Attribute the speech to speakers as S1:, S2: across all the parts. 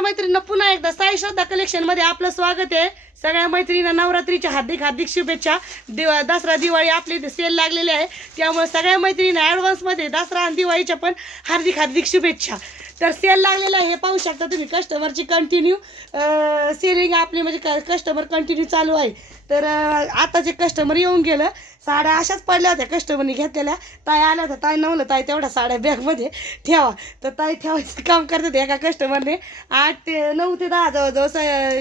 S1: मैत्रिणींना पुन्हा एकदा साई श्रद्धा कलेक्शनमध्ये आपलं स्वागत आहे. सगळ्या मैत्रिणींना नवरात्रीच्या हार्दिक हार्दिक शुभेच्छा. दिव दसरा दिवाळी आपली इथे सेल लागलेली आहे. त्यामुळे सगळ्या मैत्रिणींना ॲडव्हान्समध्ये दसरा आणि दिवाळीच्या पण हार्दिक हार्दिक शुभेच्छा. तर सेल लागलेला आहे हे पाहू शकता तुम्ही. कस्टमरची कंटिन्यू सेलिंग आपली म्हणजे कस्टमर कंटिन्यू चालू आहे. तर आताचे कस्टमर येऊन गेलं साड्या अशाच पडल्या होत्या कस्टमरनी घेतलेल्या. ताई आल्या होत्या ताई नवलं ताई तेवढ्या साड्या बॅगमध्ये ठेवा. तर ताई ठेवायचं काम करतात एका कस्टमरने आठ ते नऊ ते दहा जवळजवळ स-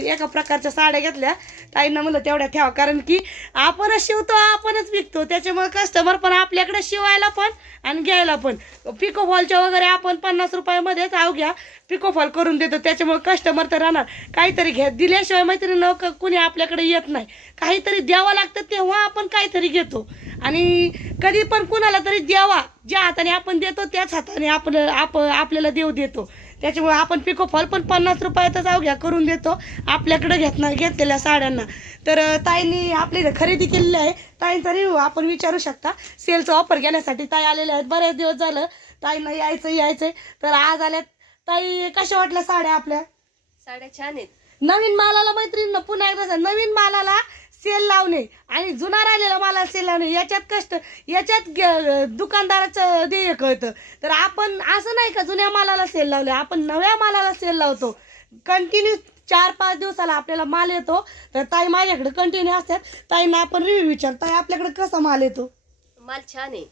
S1: एका प्रकारच्या साड्या घेतल्या. ताईंना म्हणलं तेवढ्या ठेवा कारण की आपणच शिवतो आपणच विकतो. त्याच्यामुळे कस्टमर पण आपल्याकडे शिवायला पण आणि घ्यायला पण. पिको फॉलच्या वगैरे आपण पन्नास रुपयामध्येच अवघ्या पिको फॉल करून देतो त्याच्यामुळे कस्टमर तर राहणार. काहीतरी घ्या. दिल्याशिवाय मैत्रिणी कुणी आपल्याकडे येत नाही. काहीतरी द्यावं लागतं तेव्हा आपण काहीतरी घेतो. आणि कधी पण कुणाला तरी द्यावा. ज्या हाताने आपण देतो त्याच हाताने आपण आप आपल्याला देव देतो. त्याच्यामुळे आपण पिको फॉल पण पन्नास रुपयातच अवघ्या करून देतो. आपल्याकडे घेतणार घेतलेल्या साड्यांना. तर ताईंनी आपली खरेदी केलेली आहे. ताईंचा रिव्ह्यू आपण विचारू शकता. सेलचा ऑफर घेण्यासाठी ताई आलेल्या आहेत. बरेच दिवस झालं ताईंना यायचं यायचंय. तर आज आल्यात. ताई कशा वाटल्या साड्या आपल्या?
S2: साड्या छान आहेत.
S1: नवीन मालाला मैत्रिणींना पुन्हा एकदा नवीन मालाला सेल लावणे आणि जुना राहिलेला मालाला सेल लावणे याच्यात कष्ट याच्यात दुकानदाराचं ध्येय कळतं. तर आपण असं नाही का जुन्या मालाला सेल लावले आपण नव्या मालाला सेल लावतो. कंटिन्यू चार पाच दिवसाला आपल्याला माल येतो. तर ताई माझ्याकडे कंटिन्यू असतात. ताईंना आपण रिव्ह्यू विचार ताई आपल्याकडे कसा माल येतो?
S2: माल छान आहे.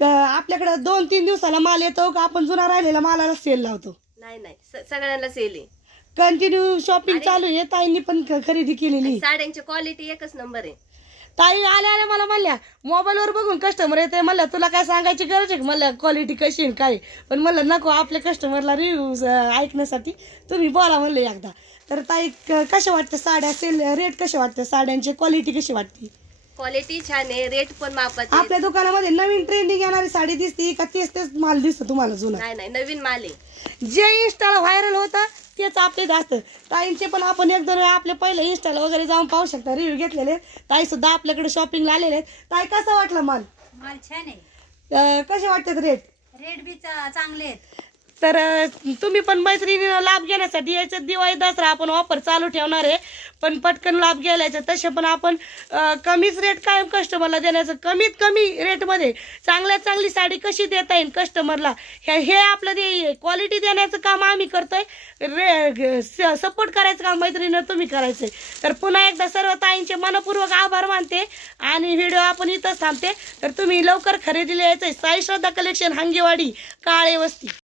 S1: क- आपल्याकडे दोन तीन दिवसाला माल येतो का? आपण जुना राहिलेला मालाला सेल लावतो.
S2: नाही नाही. सगळ्यांना सेल आहे.
S1: कंटिन्यू शॉपिंग चालू आहे. ताईंनी पण ख- खरेदी केलेली.
S2: साड्यांची क्वालिटी एकच नंबर आहे.
S1: ताई आल्या आल्या मला म्हणल्या मोबाईलवर बघून कस्टमर येते म्हणलं तुला काय सांगायची गरज आहे? का? म्हणलं क्वालिटी कशी आहे काय पण म्हणलं नको आपल्या कस्टमरला रिव्ह्यूज ऐकण्यासाठी तुम्ही बोला म्हणलं एकदा. तर ताई क- कशा वाटतं साड्या? सेल रेट कसे वाटते? साड्यांची क्वालिटी कशी वाटते?
S2: क्वालिटी छान आहे रेट पण मापाचे
S1: आपल्या दुकानामध्ये नवीन ट्रेंडिंग येणारी साडी दिसते का तेच तेच माल दिसतो तुम्हाला जुना?
S2: नाही नाही नवीन माल आहे.
S1: जे इन्स्टाला व्हायरल होतं तेच आपले असतं ताईंचे पण आपण एक दोन वेळा आपले पहिले इन्स्टाला वगैरे जाऊन पाहू शकता रिव्ह्यू घेतलेले. ताई सुद्धा आपल्याकडे शॉपिंगला आलेले आहेत. ताई कसा वाटला माल?
S3: माल छान आहे.
S1: कसे वाटतात रेट
S3: रेट बी चा- चांगले आहेत.
S1: तर तुम्ही पण मैत्रिणीनं लाभ घेण्यासाठी याच्यात दिवाळी दसरा आपण ऑफर चालू ठेवणार आहे. पण पटकन लाभ घ्यायला तसे पण आपण कमीच रेट कायम कस्टमरला देण्याचं. कमीत कमी रेटमध्ये चांगल्यात चांगली साडी कशी देता येईल कस्टमरला हे हे आपलं ध्येय क्वालिटी देण्याचं काम आम्ही करतोय. रे सपोर्ट करायचं काम मैत्रिणीनं तुम्ही करायचंय. तर पुन्हा एकदा सर्व ताईंचे मनपूर्वक आभार मानते आणि व्हिडिओ आपण इथंच थांबते. तर तुम्ही लवकर खरेदीला आहे साई श्रद्धा कलेक्शन हांगेवाडी काळे वस्ती.